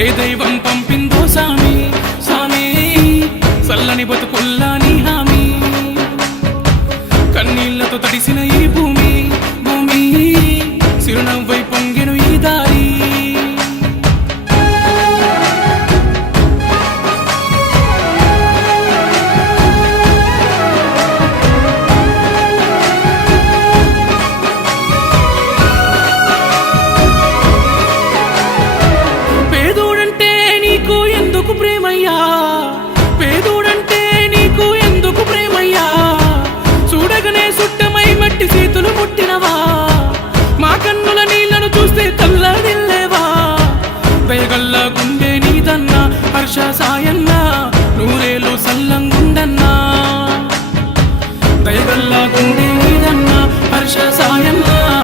ఏ దైవం పంపిందో సామి సామి చల్లని బతుకుల్లా నీ హామీ కన్నీళ్లతో తడిసిన ఈ భూమి